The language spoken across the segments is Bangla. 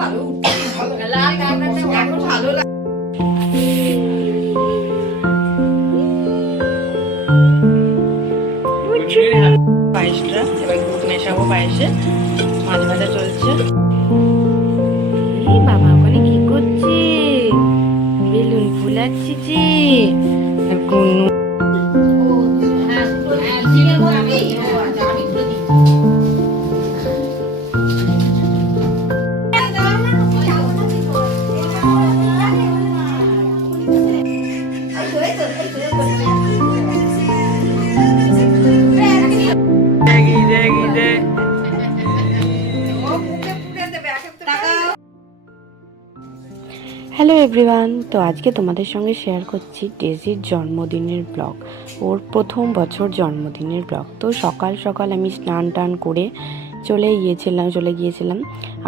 ভালো লাল গাঁদাটা এখন ভালো লাগে। পায়েসটা এবার দুধ মেশাবো পায়েসে। মাছ ভাজা চলছে। এই বাবা ওখানে কি করছে? বেলুন ফুলাচ্ছি যে কোনো হ্যালো এভরিওয়ান, তো আজকে তোমাদের সঙ্গে শেয়ার করছি ডেজির জন্মদিনের ব্লগ। ওর প্রথম বছর জন্মদিনের ব্লগ। তো সকাল সকাল আমি স্নান টান করে চলে গিয়েছিলাম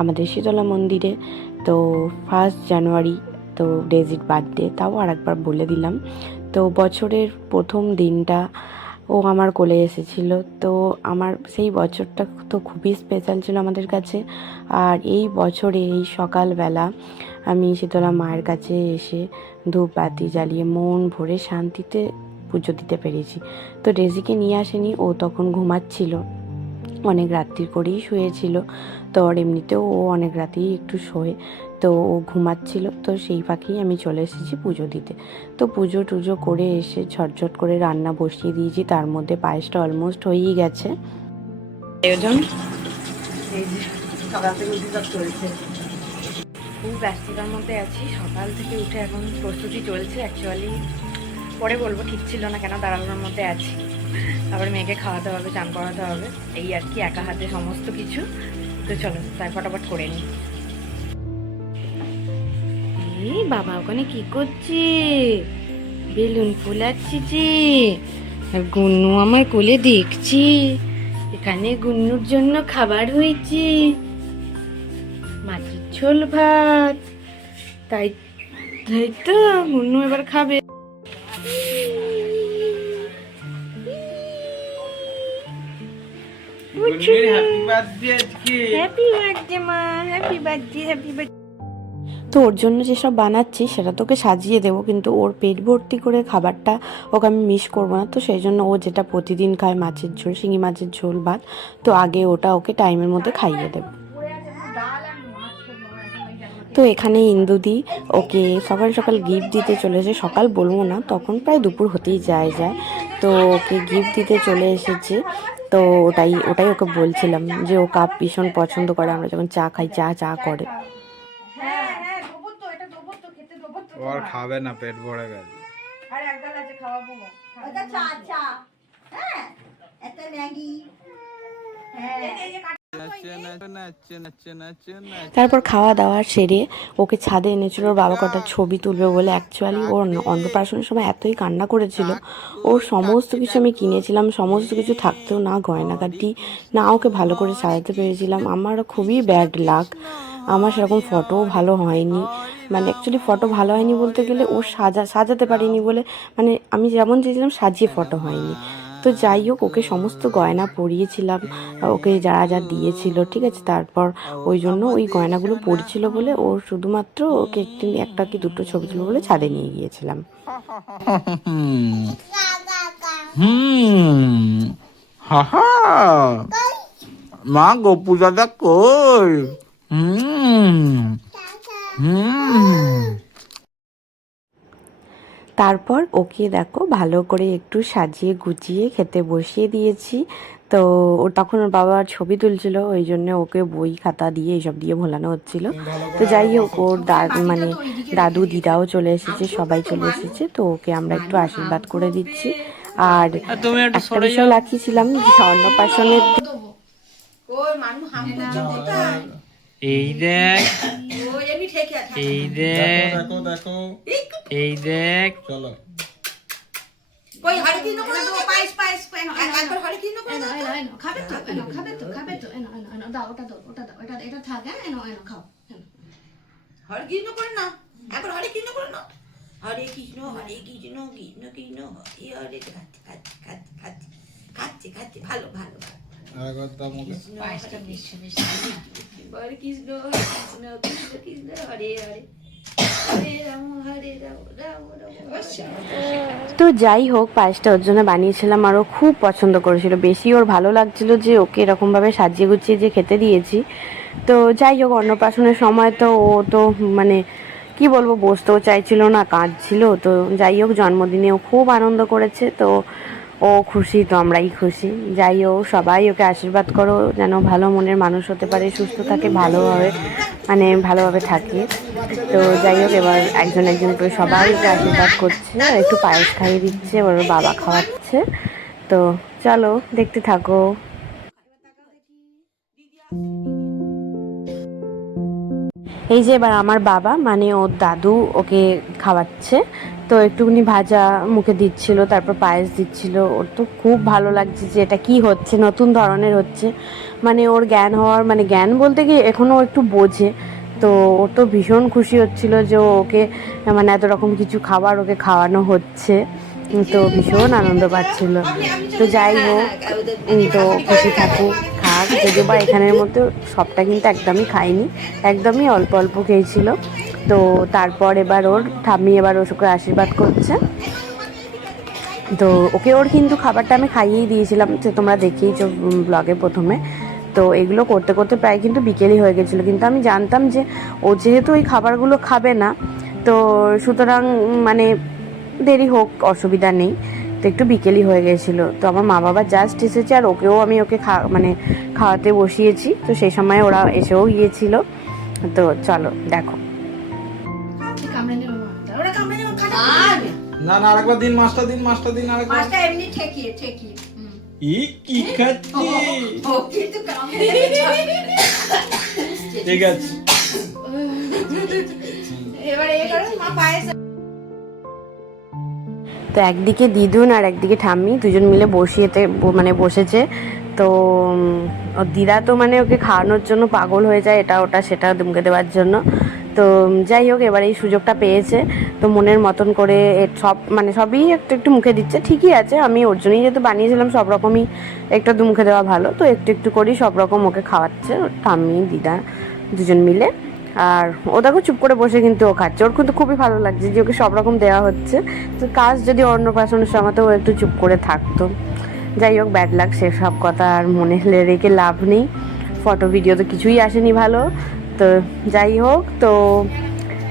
আমাদের শীতলা মন্দিরে। তো 1 জানুয়ারি তো ডেজির বার্থডে, তাও আর একবার বলে দিলাম। তো বছরের প্রথম দিনটা ও আমার কোলে এসেছিল। তো আমার সেই বছরটা তো খুবই স্পেশাল ছিল আমাদের কাছে। আর এই বছরে এই সকালবেলা আমি শীতলা মায়ের কাছে এসে ধূপ বাতি জ্বালিয়ে মন ভরে শান্তিতে পুজো দিতে পেরেছি। তো ডেজিকে নিয়ে আসেনি, ও তখন ঘুমাচ্ছিল, অনেক রাত্রির করেই শুয়েছিল। তো আর এমনিতেও ও অনেক রাতেই একটু শোয়, তো ও ঘুমাচ্ছিল। তো সেই ফাঁকেই আমি চলে এসেছি পুজো দিতে। তো পুজো টুজো করে এসে ঝটঝট করে রান্না বসিয়ে দিয়েছি। তার মধ্যে পায়েসটা অলমোস্ট হয়েই গেছে। আয়োজন এই যে সকাল থেকে উঠে চলছে, খুব ব্যস্ততার মধ্যে আছি। সকাল থেকে উঠে এখন প্রস্তুতি চলছে। অ্যাকচুয়ালি পরে বলবো, ঠিক ছিল না কেন দাঁড়ানোর মধ্যে আছি। আবার মেয়েকে খাওয়াতে হবে, চান করাতে হবে, এই আর কি, একা হাতে সমস্ত কিছু। তো চলো তাই ফটাফট করে নিই। এই বাবা ওখানে কি করছে? বেলুন ফুলাচ্ছি যে। আর গুন্নু আমার কোলে দেখছি। এখানে গুন্নুর জন্য খাবার হয়েছে, মাছের ঝোল ভাত। তাই তাই তো গুন্নু এবার খাবে। তো ওর জন্য যেসব বানাচ্ছি সেটা তোকে সাজিয়ে দেবো, কিন্তু ওর পেট ভর্তি করে খাবারটা ওকে আমি মিস করবো না। তো সেই জন্য ও যেটা প্রতিদিন খায়, মাছের ঝোল, শিঙি মাছের ঝোল ভাত, তো আগে ওটা ওকে টাইমের মধ্যে খাইয়ে দেবো। তো এখানে ইন্দুদি ওকে সকাল সকাল গিফট দিতে চলেছে। সকাল বলবো না, তখন প্রায় দুপুর হতেই যায়। তো ওকে গিফট দিতে চলে এসেছে। তো ওটাই ওকে বলছিলাম যে ও কাপ ভীষণ পছন্দ করে, আমরা যখন চা খাই চা করে। আর খাবে না, পেট ভরে গেছে। আর এক গাল আছে খাওয়াবো। এটা চা হ্যাঁ, এটা ম্যাগি হ্যাঁ। তারপর খাওয়া দাওয়া সেরে ওকে ছাদে এনেছিল ওর বাবা কটার ছবি তুলবে বলে। অ্যাকচুয়ালি ওর অন্নপ্রাশনের সময় এতই কান্না করেছিল, ওর সমস্ত কিছু আমি কিনেছিলাম, সমস্ত কিছু থাকতেও না গয়নাগাটি না ওকে ভালো করে সাজাতে পেরেছিলাম। আমার খুবই ব্যাড লাক, আমার সেরকম ফটোও ভালো হয়নি। মানে অ্যাকচুয়ালি ফটো ভালো হয়নি বলতে গেলে ও সাজাতে পারিনি বলে, মানে আমি যেমন চেয়েছিলাম সাজিয়ে ফটো হয়নি। তো যাই হোক, ওকে সমস্ত গয়না পরিয়েছিলাম, ওকে যারা যা দিয়েছিল, ঠিক আছে। তারপর ওই জন্য ওই গয়নাগুলো পড়ছিল বলে ওর শুধুমাত্র ওকে একটা কি দুটো ছবি তুলব বলে ছাদে নিয়ে গিয়েছিলাম। মা গপু দাদা কই? তারপর ওকে দেখো ভালো করে একটু সাজিয়ে গুছিয়ে খেতে বসিয়ে দিয়েছি। তো ও তখন ওর বাবার ছবি তুলছিল, ওই জন্য ওকে বই খাতা দিয়ে এইসব দিয়ে ভোলানো হচ্ছিল। তো যাই হোক, ওর মানে দাদু দিদাও চলে এসেছে, সবাই চলে এসেছে। তো ওকে আমরা একটু আশীর্বাদ করে দিচ্ছি। আর একটা বিষয় রাখিছিলাম অন্নপ্রাশনের এই দেখ, এই দেখ, এই দেখ, চলো কই হরে কি করে দেবো? পায়েস একবার হরে কি করে দেবো? খাবে তো এনো দাও, ওটা দাও, এটা থাক। হ্যাঁ এনো খাও। হরে কৃষ্ণ করে না, একবার হরে কৃষ্ণ করে না। হরে কৃষ্ণ কৃষ্ণ কৃষ্ণ হরে হরে। খাচ্ছে ভালো। পায়েসটা মিষ্টি হরে কৃষ্ণ কৃষ্ণ কৃষ্ণ কৃষ্ণ হরে হরে হরে রাম রাম রাম। তো যাই হোক, পায়েসটা ওর জন্য বানিয়েছিলাম আর ও খুব পছন্দ করেছিল, বেশি ওর ভালো লাগছিল যে ওকে এরকমভাবে সাজিয়ে গুছিয়ে যে খেতে দিয়েছি। তো যাই হোক, অন্নপ্রাশনের সময় তো ও তো মানে কি বলবো, বসতেও চাইছিল না, কাঁদছিল। তো যাই হোক, জন্মদিনে ও খুব আনন্দ করেছে। তো ও খুশি, তো আমরাই খুশি। যাই হোক, সবাই ওকে আশীর্বাদ করো যেন ভালো মনের মানুষ হতে পারে, সুস্থ থাকে, ভালোভাবে মানে ভালোভাবে থাকে। তো যাই হোক, এবার একজন একজন করে সবাই ওকে আশীর্বাদ করছে আর একটু পায়েস খাইয়ে দিচ্ছে, ওর বাবা খাওয়াচ্ছে। তো চলো দেখতে থাকো। এই যে এবার আমার বাবা মানে ওর দাদু ওকে খাওয়াচ্ছে। তো একটুখানি ভাজা মুখে দিচ্ছিল, তারপর পায়েস দিচ্ছিল। ওর তো খুব ভালো লাগছে যে এটা কি হচ্ছে, নতুন ধরনের হচ্ছে। মানে ওর জ্ঞান হওয়ার মানে জ্ঞান বলতে গিয়ে এখনও একটু বোঝে। তো ও তো ভীষণ খুশি হচ্ছিল যে ওকে মানে এত রকম কিছু খাবার ওকে খাওয়ানো হচ্ছে। তো ভীষণ আনন্দ পাচ্ছিল। তো যাই হোক, তো খুশি থাকুক, খাক। যদিও বা এখানের মধ্যে সবটা কিন্তু একদমই খাইনি, একদমই অল্প অল্প খেয়েছিল। তো তারপর এবার ওর ঠাম্মি এবার ওকে আশীর্বাদ করছে। তো ওকে ওর কিন্তু খাবারটা আমি খাইয়েই দিয়েছিলাম, যে তোমরা দেখেইছো ব্লগে প্রথমে। তো এগুলো করতে করতে প্রায় কিন্তু বিকেলই হয়ে গেছিলো, কিন্তু আমি জানতাম যে ও যেহেতু ওই খাবারগুলো খাবে না, তো সুতরাং মানে দেরি হোক, অসুবিধা নেই। তো একটু বিকেলই হয়ে গেছিলো। তো আমার মা বাবা জাস্ট এসেছে আর ওকে মানে খাওয়াতে বসিয়েছি। তো সেই সময় ওরা এসেও গিয়েছিল। তো চলো দেখো। না না, আরেকবার দিন, মাছটা দিন আরেকবার। মাছটা এমনি ঠেকিয়ে ই কি খাচ্ছি? ও কিন্তু কামড়ে ঠিক আছে। এবারে এ করো মা পায়েস। তো একদিকে দিদুন আর একদিকে ঠাম্মি দুজন মিলে মানে বসেছে। তো ওর দিদা তো মানে ওকে খাওয়ানোর জন্য পাগল হয়ে যায়, এটা ওটা সেটা মুখে দেওয়ার জন্য। তো যাই হোক, এবার এই সুযোগটা পেয়েছে, তো মনের মতন করে সব মানে সবই একটু একটু মুখে দিচ্ছে। ঠিকই আছে, আমি ওর জন্যই যেহেতু বানিয়েছিলাম, সব রকমই একটু একটু মুখে দেওয়া ভালো। তো একটু একটু করেই সব রকম ওকে খাওয়াচ্ছে ঠাম্মি দিদা দুজন মিলে। আর ও দেখো চুপ করে বসে কিন্তু ও খাচ্ছে, ওর কিন্তু খুবই ভালো লাগছে যে ওকে সব রকম দেওয়া হচ্ছে। তো কাজ যদি অন্নপ্রাশনের সময় তো ও একটু চুপ করে থাকতো। যাই হোক, ব্যাড লাগ, সেসব কথা আর মনে রেখে লাভ নেই। ফটো ভিডিও তো কিছুই আসেনি ভালো। তো যাই হোক, তো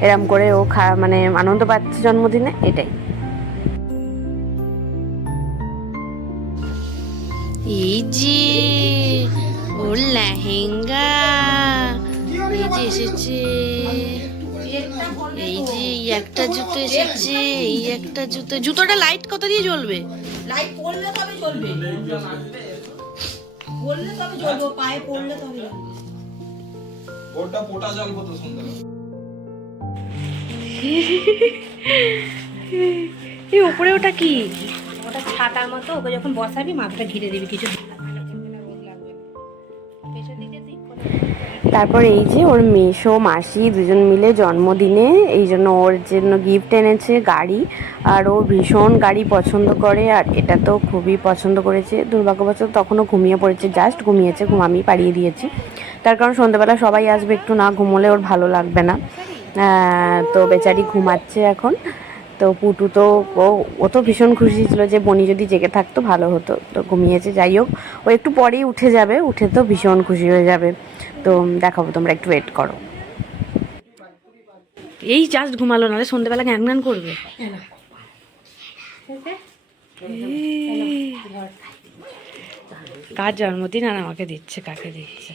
এরম করে ও মানে আনন্দ পাচ্ছে জন্মদিনে, এটাই। এই যে ওর লেহেঙ্গা, এই যে এসেছে, এই যে এই একটা জুতো এসেছে, এই একটা জুতোটা লাইট কত দিয়ে জ্বলবে? লাইট পড়লে তবে জ্বলবে, পড়লে তবে জ্বলবে, পায়ে পড়লে তবে জ্বলবে। ওটা পোটা জ্বলবো তো সুন্দর। এই উপরে ওটা কি? ওটা ছাতার মতো, ওকে যখন বসাবি মাথাটা ঘিরে দিবি কিছু। তারপর এই যে ওর মেসো মাসি দুজন মিলে জন্মদিনে এই জন্য ওর জন্য গিফট এনেছে, গাড়ি। আর ও ভীষণ গাড়ি পছন্দ করে, আর এটা তো খুবই পছন্দ করেছে। দুর্ভাগ্যবশত তখনও ঘুমিয়ে পড়েছে, জাস্ট ঘুমিয়েছে, আমি পাড়িয়ে দিয়েছি। তার কারণ সন্ধ্যাবেলা সবাই আসবে, একটু না ঘুমোলে ওর ভালো লাগবে না। তো বেচারি ঘুমাচ্ছে এখন। তো পুটু তো ও তো ভীষণ খুশি ছিল যে বনি যদি জেগে থাকতো ভালো হতো, তো ঘুমিয়েছে। যাই হোক, ও একটু পরেই উঠে যাবে, উঠে তো ভীষণ খুশি হয়ে যাবে। তো দেখাবো, তোমরা একটু ওয়েট করো। এই জাস্ট ঘুমালো, নাহলে সন্ধ্যেবেলা জ্ঞান জ্ঞান করবে। কার জন্মদিন আর আমাকে দিচ্ছে, কাকে দিচ্ছে?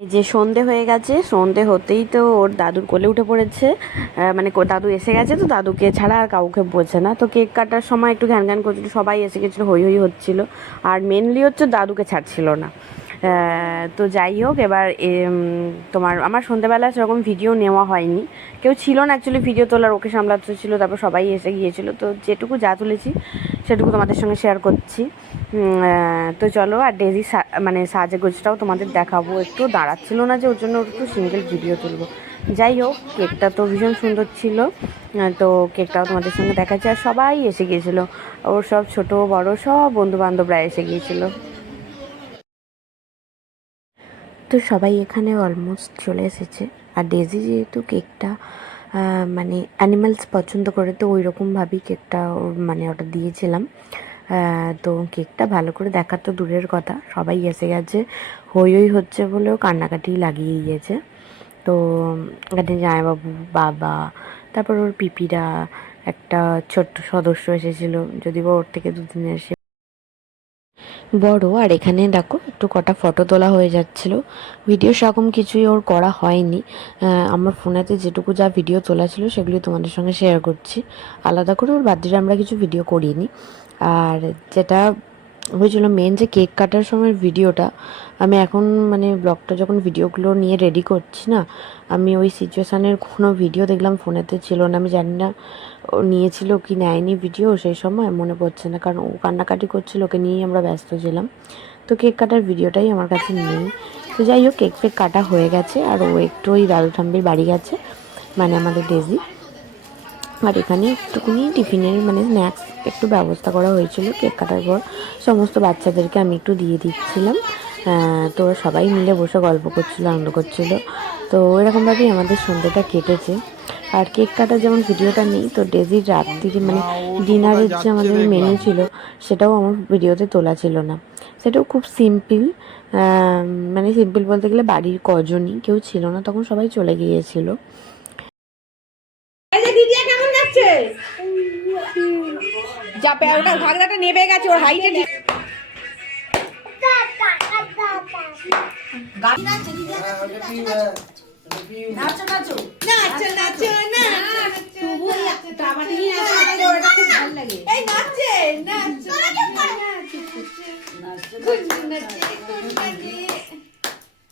এই যে সন্ধে হয়ে গেছে, সন্ধে হতেই তো ওর দাদুর কোলে উঠে পড়েছে। মানে দাদু এসে গেছে, তো দাদুকে ছাড়া আর কাউকে বোঝে না। তো কেক কাটার সময় একটু ঘ্যান ঘ্যান করছিল, সবাই এসে গেছিলো, হই হই হচ্ছিল। আর মেনলি হচ্ছে দাদুকে ছাড়ছিল না। তো যাই হোক, এবার আমার সন্ধ্যেবেলা সেরকম ভিডিও নেওয়া হয়নি, কেউ ছিল না অ্যাকচুয়ালি ভিডিও তোলার, ওকে সামলাতে ছিল, তারপর সবাই এসে গিয়েছিলো। তো যেটুকু যা তুলেছি সেটুকু তোমাদের সঙ্গে শেয়ার করছি। তো চলো, আর ডেজি মানে সাজে গোজটাও তোমাদের দেখাবো। একটু দাঁড়াচ্ছিল না, যে ওর জন্য একটু সিঙ্গেল ভিডিও তুলবো। যাই হোক, কেকটা তো ভীষণ সুন্দর ছিল। তো কেকটাও তোমাদের সঙ্গে দেখাচ্ছি। আর সবাই এসে গিয়েছিলো, ওর সব ছোট বড় সব বন্ধু বান্ধবরা এসে গিয়েছিলো। তো সবাই এখানে অলমোস্ট চলে এসেছে। আর ডেজি যেহেতু কেকটা মানে অ্যানিমালস পছন্দ করে, তো ওই রকমভাবেই কেকটা মানে অর্ডার দিয়েছিলাম। তো কেকটা ভালো করে দেখার তো দূরের কথা, সবাই এসে গেছে, হই হচ্ছে বলেও কান্নাকাটি লাগিয়ে দিয়েছে। তো এখানে জামাইবাবু, বাবা, তারপর ওর পিপিরা, একটা ছোট্ট সদস্য এসেছিলো, যদিও ওর থেকে দুদিন এসে বড়। আর এখানে দেখো একটু কটা ফটো তোলা হয়ে যাচ্ছিল। ভিডিও সেরকম কিছুই ওর করা হয়নি। আমার ফোনেতে যেটুকু যা ভিডিও তোলা ছিল সেগুলি তোমাদের সঙ্গে শেয়ার করছি। আলাদা করে ওর বার্থডে আমরা কিছু ভিডিও করিনি। আর যেটা হয়েছিল মেন, যে কেক কাটার সময় ভিডিওটা, আমি এখন মানে ব্লগটা যখন ভিডিওগুলো নিয়ে রেডি করছি না, আমি ওই সিচুয়েশানের কোনো ভিডিও দেখলাম ফোনেতে ছিল না। আমি জানি না ও নিয়েছিল কি নেয়নি ভিডিও, সেই সময় মনে পড়ছে না, কারণ ও কান্নাকাটি করছিল, ওকে নিয়েই আমরা ব্যস্ত ছিলাম। তো কেক কাটার ভিডিওটাই আমার কাছে নেই। তো যাই হোক, কেক ফেক কাটা হয়ে গেছে, আর ও একটু ওই দাদু ঠাম্বির বাড়ি গেছে, মানে আমাদের ডেজি। আর এখানে একটুখানি টিফিনের মানে স্ন্যাক্স একটু ব্যবস্থা করা হয়েছিল। কেক কাটার পর সমস্ত বাচ্চাদেরকে আমি একটু দিয়ে দিচ্ছিলাম। তো ওরা সবাই মিলে বসে গল্প করছিল, আনন্দ করছিল। তো এরকমভাবেই আমাদের সন্ধ্যেটা কেটেছে। আর কেক কাটার যেমন ভিডিওটা নেই, তো ডেজির রাত্রিরে মানে ডিনারের যে আমাদের মেনু ছিল সেটাও আমার ভিডিওতে তোলা ছিল না। সেটাও খুব সিম্পল, মানে সিম্পল বলতে গেলে বাড়ির কজনই, কেউ ছিল না তখন, সবাই চলে গিয়েছিলো। দিদিয়া কেমন যাচ্ছে? যা ওটা ভাগদাটা নেবে গেছে, ওর হাইটে নাচো নাচো নাচো নাচো না, তবু টামাটি নিয়ে আসলে ওটা খুব ভালো লাগে। এই নাচছে নাচো নাচো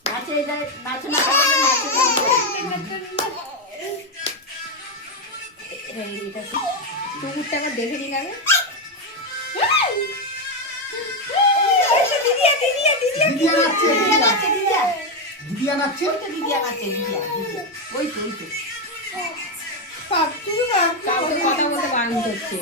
নাচো নাচে নাচো না কুকুরটা আবার দেখে নিয়ে যাবে। কথা বলতে বারণ করছে।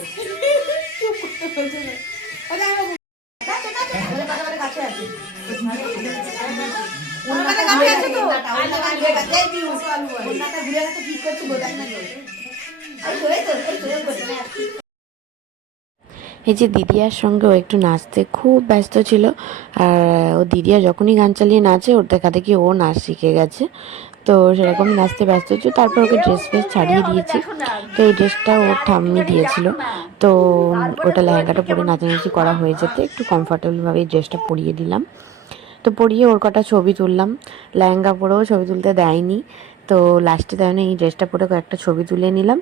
এই যে দিদিয়ার সঙ্গে ও একটু নাচতে খুব ব্যস্ত ছিল। আর ও দিদিয়া যখনই গান চালিয়ে নাচে, ওর দেখা দেখি ও নাচ শিখে গেছে। তো সেরকমই নাচতে ব্যস্ত হচ্ছে। তারপর ওকে ড্রেস ফ্রেস ছাড়িয়ে দিয়েছি। তো এই ড্রেসটা ওর ঠাম্মি দিয়েছিল। তো ওটা লেহেঙ্গাটা পরে নাচানাচি করা হয়ে যেতে একটু কমফর্টেবলভাবে এই ড্রেসটা পরিয়ে দিলাম। তো পরিয়ে ওর কটা ছবি তুললাম। লেহেঙ্গা পরেও ছবি তুলতে দেয়নি, তো লাস্টে তাই এই ড্রেসটা পরে কয়েকটা ছবি তুলে নিলাম।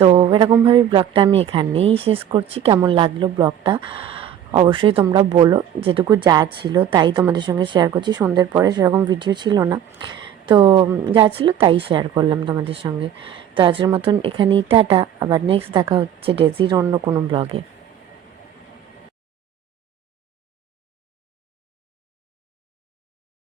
তো এরকমভাবে ব্লগটা আমি এখানেই শেষ করছি। কেমন লাগলো ব্লগটা অবশ্যই তোমরা বলো। যেটুকু যা ছিল তাই তোমাদের সঙ্গে শেয়ার করছি। সন্ধ্যের পরে সেরকম ভিডিও ছিল না, তো যা ছিল তাই শেয়ার করলাম তোমাদের সঙ্গে। তো আজকের মতন এখানেই টাটা। আবার নেক্সট দেখা হচ্ছে ডেজির অন্য কোনো ব্লগে।